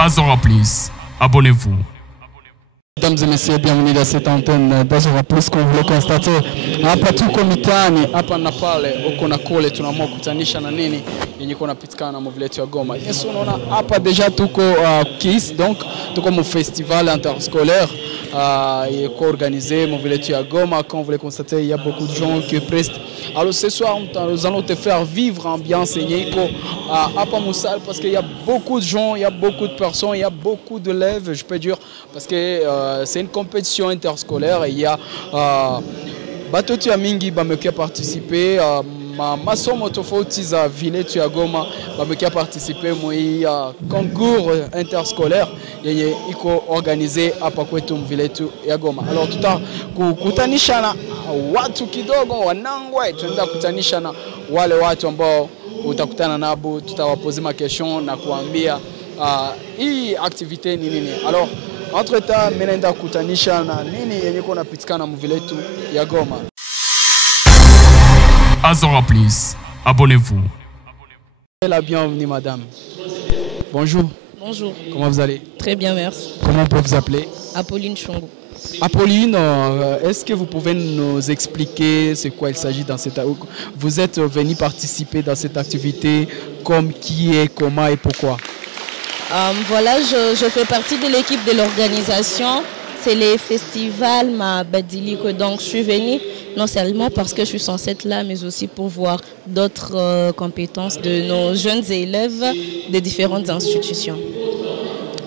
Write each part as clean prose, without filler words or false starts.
Azora Plus, abonnez-vous. Mesdames et messieurs, bienvenue dans cette antenne d'Azora Plus. Comme vous le constatez, hapa tuko mitaani hapa na pale huko na kule, tunaamua kutanisha na nini yenye kuna pitikana na mvile yetu ya Goma. Yes, unaona hapa deja tuko KIS, donc tuko mu festival interscolaire organisé mvile yetu ya Goma. Comme vous le constatez, il y a beaucoup de gens qui prestent. Alors ce soir, nous allons te faire vivre ambiance Nyeko hapa Moussal, parce qu'il y a beaucoup de gens, il y a beaucoup de personnes, il y a beaucoup d'élèves, je peux dire, parce que c'est une compétition interscolaire. Il y a Batotu Mingi qui a participé, masomo tofauti za vile tu ya Goma qui a participé à concours interscolaire yenye iko organisé hapa kwetu mvile tu ya Goma. Alors tutakutanisha na watu kidogo wanangwe, tunaenda kutanisha na wale watu ambao utakutana nabo, tutawapozea question na kuambia hii activité ni nini. Alors entre-temps, menenda kutanisha na nini yenye kuna pitikana mvile yetu ya Goma. Azora Plus, abonnez-vous. La bienvenue madame. Bonjour. Bonjour. Comment vous allez? Très bien, merci. Comment on peut vous appeler? Apolline Chongo. Apolline, est-ce que vous pouvez nous expliquer c'est quoi il s'agit dans cette... Vous êtes venu participer dans cette activité, comme qui est, comment et pourquoi? Voilà, je fais partie de l'équipe de l'organisation. C'est les festivals Mabadiliko. Donc je suis venue non seulement parce que je suis censée être là, mais aussi pour voir d'autres compétences de nos jeunes élèves des différentes institutions.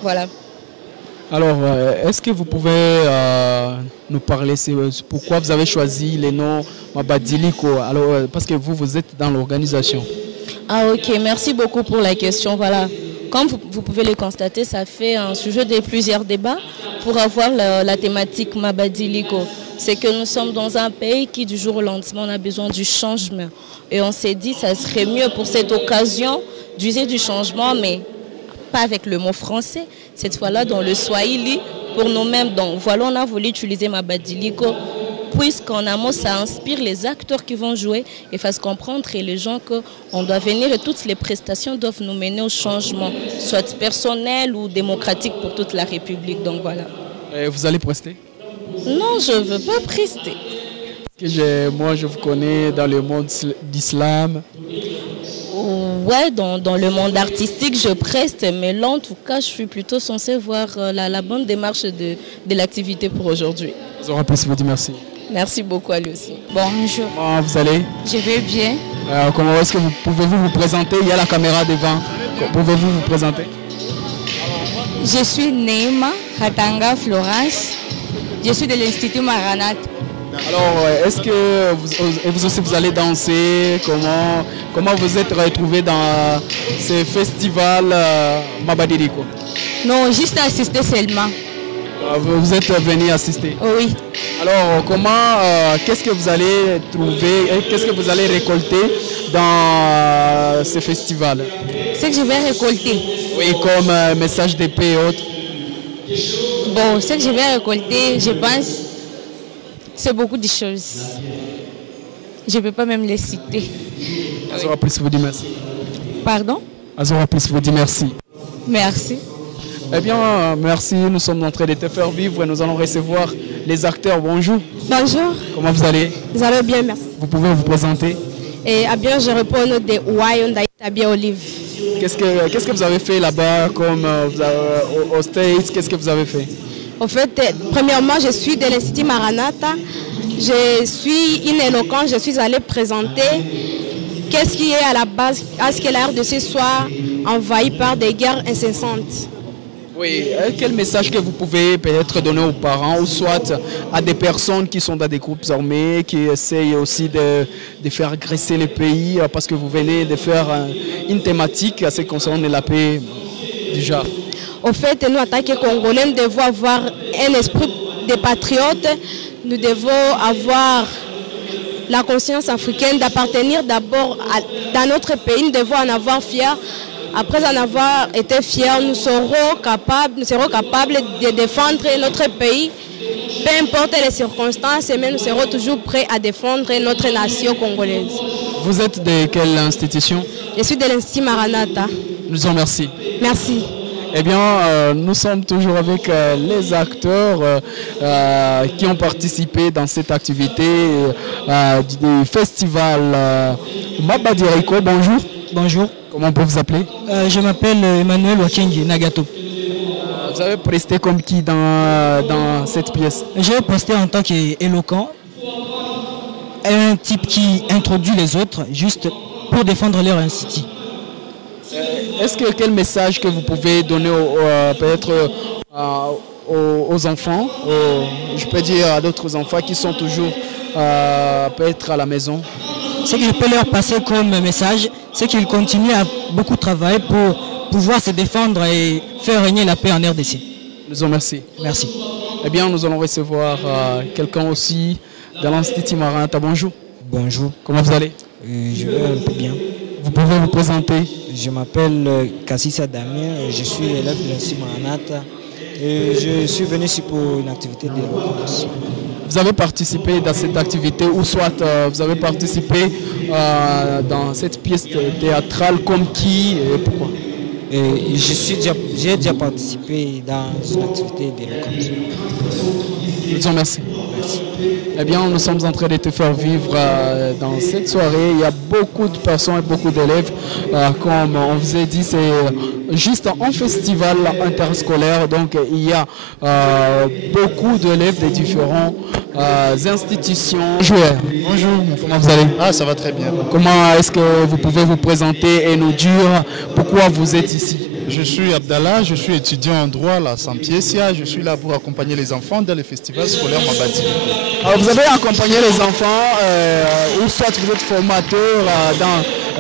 Voilà. Alors, est-ce que vous pouvez nous parler, pourquoi vous avez choisi les noms Mabadiliko? Alors, parce que vous êtes dans l'organisation. Ah ok, merci beaucoup pour la question. Voilà. Comme vous pouvez le constater, ça fait un sujet de plusieurs débats pour avoir la thématique Mabadiliko. C'est que nous sommes dans un pays qui du jour au lendemain on a besoin du changement. Et on s'est dit que ça serait mieux pour cette occasion d'user du changement, mais pas avec le mot français, cette fois-là dans le Swahili pour nous-mêmes. Donc voilà, on a voulu utiliser Mabadiliko, puisqu'en amont, ça inspire les acteurs qui vont jouer et fasse comprendre les gens qu'on doit venir et toutes les prestations doivent nous mener au changement, soit personnel ou démocratique pour toute la République. Donc voilà. Et vous allez prester? Non, je ne veux pas prester. Moi, je vous connais dans le monde d'islam. Ouais, dans le monde artistique, je preste, mais là, en tout cas, je suis plutôt censée voir la bonne démarche de l'activité pour aujourd'hui. Azora Plus vous dit merci. Merci beaucoup à lui aussi. Bonjour. Comment vous allez? Je vais bien. Comment est-ce que pouvez-vous vous présenter? Il y a la caméra devant. Pouvez-vous vous présenter? Je suis Neema Hatanga Florence. Je suis de l'Institut Maranatha. Alors, est-ce que vous aussi vous allez danser? Comment vous êtes retrouvés dans ce festival Mabadiliko? Non, juste assister seulement. Vous êtes venu assister? Oui. Alors, qu'est-ce que vous allez trouver et qu'est-ce que vous allez récolter dans ce festival? Ce que je vais récolter. Oui, comme message de paix et autres. Bon, ce que je vais récolter, je pense, c'est beaucoup de choses. Je ne peux pas même les citer. Azora Plus vous dit merci. Pardon? Azora Plus vous dit merci. Merci. Eh bien, merci. Nous sommes en train de te faire vivre et nous allons recevoir les acteurs. Bonjour. Bonjour. Comment vous allez? Vous allez bien, merci. Vous pouvez vous présenter? Et à bien, je réponds au nom de Wayon Daïtabia Olive. Qu'est-ce que vous avez fait là-bas comme aux States? Qu'est-ce que vous avez fait? En fait, premièrement, je suis de l'Institut Maranatha. Je suis une éloquente. Je suis allée présenter qu'est-ce qui est à la base à ce que la RDC soit envahie par des guerres incessantes. Oui, quel message que vous pouvez peut-être donner aux parents ou soit à des personnes qui sont dans des groupes armés, qui essayent aussi de faire agresser le pays parce que vous venez de faire une thématique à ce qui concerne la paix du genre? Au fait, nous, en tant que Congolais, nous devons avoir un esprit de patriote. Nous devons avoir la conscience africaine d'appartenir d'abord dans notre pays. Nous devons en avoir fier. Après en avoir été fiers, nous serons capables de défendre notre pays, peu importe les circonstances, mais nous serons toujours prêts à défendre notre nation congolaise. Vous êtes de quelle institution? Je suis de l'Institut Maranatha. Nous vous remercions. Merci. Eh bien, nous sommes toujours avec les acteurs qui ont participé dans cette activité du festival Mabadi Rico. Bonjour. Bonjour. Comment on peut vous appeler? Je m'appelle Emmanuel Wakengi Nagato. Vous avez presté comme qui dans cette pièce? J'ai presté en tant qu'éloquent, un type qui introduit les autres juste pour défendre leur institut. Est-ce que quel message que vous pouvez donner peut-être aux enfants, je peux dire à d'autres enfants qui sont toujours peut-être à la maison? Ce que je peux leur passer comme message, c'est qu'ils continuent à beaucoup travailler pour pouvoir se défendre et faire régner la paix en RDC. Nous vous remercions. Merci. Eh bien, nous allons recevoir quelqu'un aussi de l'Institut Maranta. Bonjour. Bonjour. Comment vous allez? Je vais un peu bien. Vous pouvez vous présenter? Je m'appelle Kassissa Damien, je suis élève de l'Institut Maranatha et je suis venu ici pour une activité d'éloquence. Vous avez participé dans cette activité ou soit vous avez participé dans cette pièce théâtrale comme qui et pourquoi? J'ai déjà participé dans une activité d'éloquence. Je vous remercie. Merci. Eh bien, nous sommes en train de te faire vivre dans cette soirée. Il y a beaucoup de personnes et beaucoup d'élèves. Comme on vous a dit, c'est juste un festival interscolaire. Donc, il y a beaucoup d'élèves des différentes institutions. Bonjour. Comment vous allez? Ah, ça va très bien. Comment est-ce que vous pouvez vous présenter et nous dire pourquoi vous êtes ici? Je suis Abdallah, je suis étudiant en droit à la Saint-Piessia. Je suis là pour accompagner les enfants dans le festival scolaire Mabadi. Alors, vous avez accompagné les enfants ou soit vous êtes formateur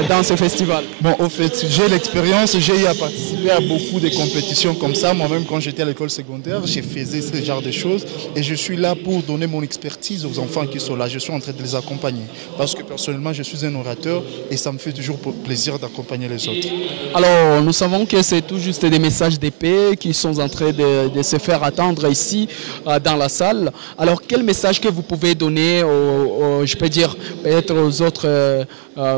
dans ce festival? Bon, au fait, j'ai l'expérience, j'ai eu à participer à beaucoup de compétitions comme ça. Moi-même, quand j'étais à l'école secondaire, j'ai fait ce genre de choses et je suis là pour donner mon expertise aux enfants qui sont là. Je suis en train de les accompagner parce que personnellement, je suis un orateur et ça me fait toujours plaisir d'accompagner les autres. Alors, nous savons que c'est tout juste des messages de paix qui sont en train de se faire attendre ici dans la salle. Alors, quel message que vous pouvez donner je peux dire, peut-être aux autres,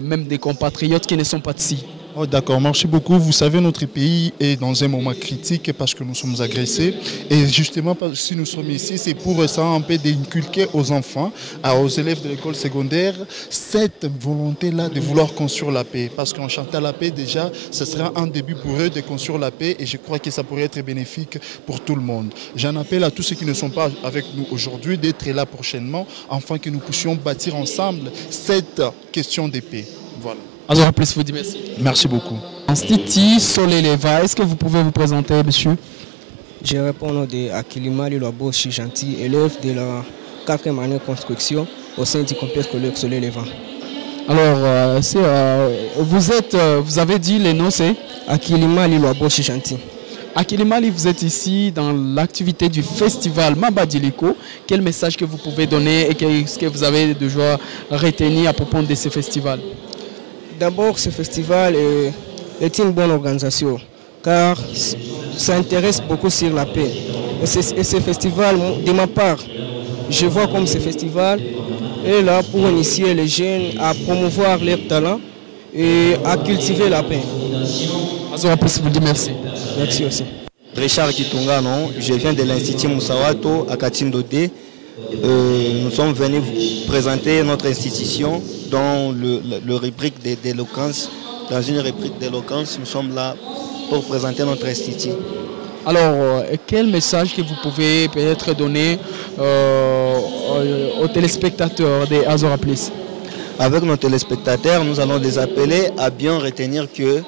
même des compatriotes qui ne sont pas ici? Oh, d'accord, merci beaucoup. Vous savez, notre pays est dans un moment critique parce que nous sommes agressés. Et justement, si nous sommes ici, c'est pour ça un peu d'inculquer aux enfants, aux élèves de l'école secondaire, cette volonté-là de vouloir construire la paix. Parce qu'en chantant la paix, déjà, ce sera un début pour eux de construire la paix et je crois que ça pourrait être bénéfique pour tout le monde. J'en appelle à tous ceux qui ne sont pas avec nous aujourd'hui d'être là prochainement, afin que nous puissions bâtir ensemble cette question de paix. Voilà. Alors, plus vous dis merci. Merci beaucoup. Institut Soleleva, est-ce que vous pouvez vous présenter, monsieur? Je réponds au nom de Akilima Liloabo, je suis gentil, élève de la 4e année de construction au sein du complexe scolaire Soleleva. Alors, vous avez dit le nom, c'est Akilima Liloabo, je suis gentil. Akilimali, vous êtes ici dans l'activité du festival Mabadi Rico. Quel message que vous pouvez donner et qu'est-ce que vous avez de joie retenir à propos de ce festival? D'abord, ce festival est une bonne organisation car ça intéresse beaucoup sur la paix. Et ce festival, de ma part, je vois comme ce festival est là pour initier les jeunes à promouvoir leurs talents et à cultiver la paix. Alors, vous dire merci. Merci aussi. Richard Kitungano, je viens de l'Institut Moussawato à Katindodé. Nous sommes venus vous présenter notre institution dans le rubrique d'éloquence. Dans une rubrique d'éloquence, nous sommes là pour présenter notre institut. Alors, quel message que vous pouvez peut-être donner aux téléspectateurs des Azora Plus? Avec nos téléspectateurs, nous allons les appeler à bien retenir que,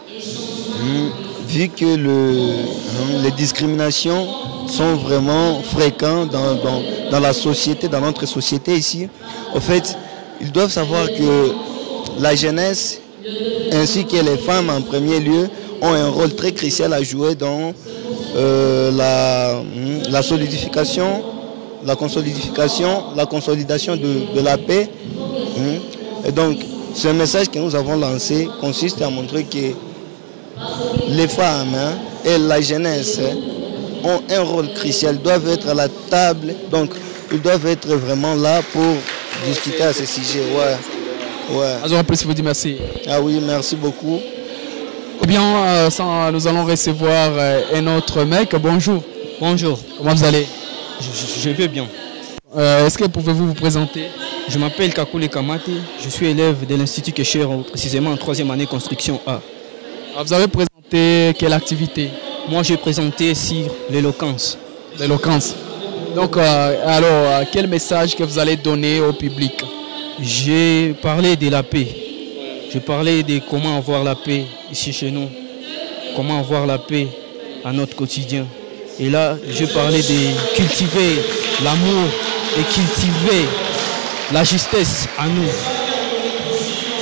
vu que les discriminations sont vraiment fréquentes dans la société, dans notre société ici, au fait, ils doivent savoir que la jeunesse ainsi que les femmes en premier lieu ont un rôle très crucial à jouer dans la solidification, la consolidation de la paix. Et donc, ce message que nous avons lancé consiste à montrer que les femmes et la jeunesse ont un rôle crucial, doivent être à la table, donc ils doivent être vraiment là pour discuter à ce sujet. Ouais. Alors, plus vous dire merci. Ah oui, merci beaucoup. Eh bien, nous allons recevoir un autre mec. Bonjour. Bonjour. Comment vous allez? Je vais bien. Est-ce que pouvez-vous vous présenter? Je m'appelle Kakule Kamate. Je suis élève de l'Institut Kesher, précisément en 3e année construction A. Vous avez présenté quelle activité? Moi, j'ai présenté sur l'éloquence. L'éloquence. Donc, alors, quel message que vous allez donner au public? J'ai parlé de la paix. J'ai parlé de comment avoir la paix ici chez nous. Comment avoir la paix à notre quotidien. Et là, je parlais de cultiver l'amour et cultiver la justesse à nous.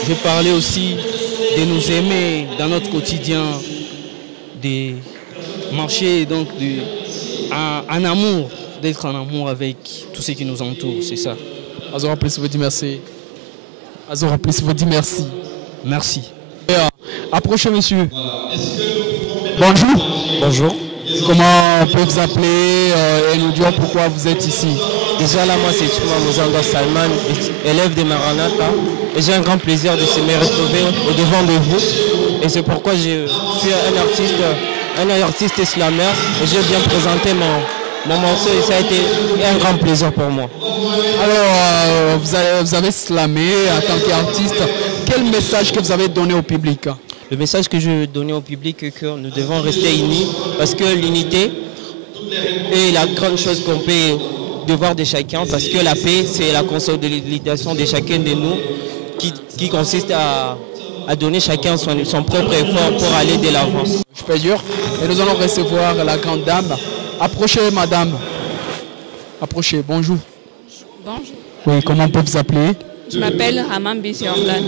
Je parlais aussi de nous aimer dans notre quotidien, de marcher donc en amour, d'être en amour avec tout ce qui nous entoure, c'est ça. Azora Plus vous dit merci. Azora Plus vous dit merci. Merci. Approchez monsieur. Bonjour. Bonjour. Comment on peut vous appeler et nous dire pourquoi vous êtes ici? Déjà là, moi c'est Tchouma Mozanga Salman, élève de Maranatha. Et j'ai un grand plaisir de me retrouver au-devant de vous. Et c'est pourquoi je suis un artiste slammer. Et j'ai bien présenté mon morceau et ça a été un grand plaisir pour moi. Alors, vous avez slamé en tant qu'artiste. Quel message que vous avez donné au public? Le message que je veux donner au public est que nous devons rester unis parce que l'unité est la grande chose qu'on peut devoir de chacun parce que la paix, c'est la consolidation de chacun de nous qui consiste à donner chacun son propre effort pour aller de l'avant. Je peux dire, et nous allons recevoir la grande dame. Approchez, madame. Approchez, bonjour. Bonjour. Oui, comment on peut vous appeler? Je m'appelle Raman Bissiorlan.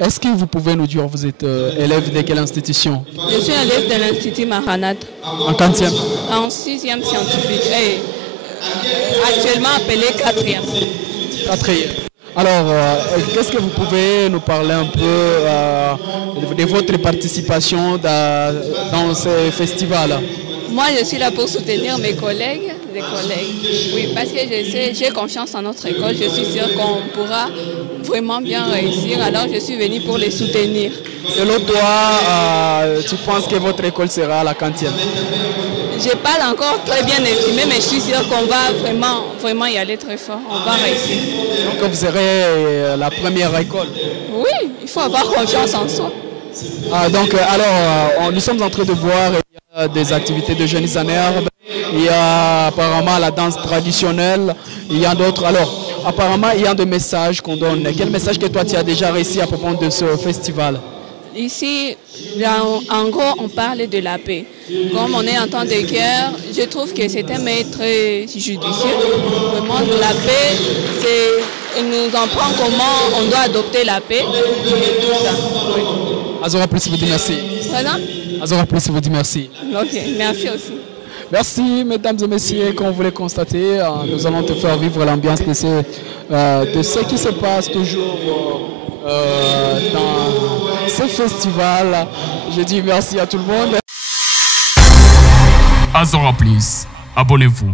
Est-ce que vous pouvez nous dire, vous êtes élève de quelle institution? Je suis élève de l'Institut Maranatha. En quantième? En 6e scientifique. Et actuellement appelé 4e. 4e. Alors, qu'est-ce que vous pouvez nous parler un peu de votre participation dans ce festival? Moi, je suis là pour soutenir mes collègues. Oui, parce que j'ai confiance en notre école. Je suis sûre qu'on pourra vraiment bien réussir. Alors, je suis venue pour les soutenir. Selon toi, tu penses que votre école sera à la quantième? Je n'ai pas encore très bien estimé, mais je suis sûre qu'on va vraiment y aller très fort. On va réussir. Donc, vous serez la première école? Oui, il faut avoir confiance en soi. Donc, alors, nous sommes en train de voir des activités de jeunes en herbe. Il y a apparemment la danse traditionnelle. Il y a d'autres. Alors, apparemment, il y a des messages qu'on donne. Quel message que toi, tu as déjà réussi à propos de ce festival? Ici, en gros, on parle de la paix. Comme on est en temps de guerre, je trouve que c'est un maître très judicieux. Vraiment, la paix, il nous apprend comment on doit adopter la paix et tout ça. Oui. Azora Plus vous dit merci. Pardon? Azora Plus vous dit merci. Ok, merci aussi. Merci, mesdames et messieurs. Comme vous le constatez, nous allons te faire vivre l'ambiance de ce qui se passe toujours dans ce festival. Je dis merci à tout le monde. Azora Plus, abonnez-vous.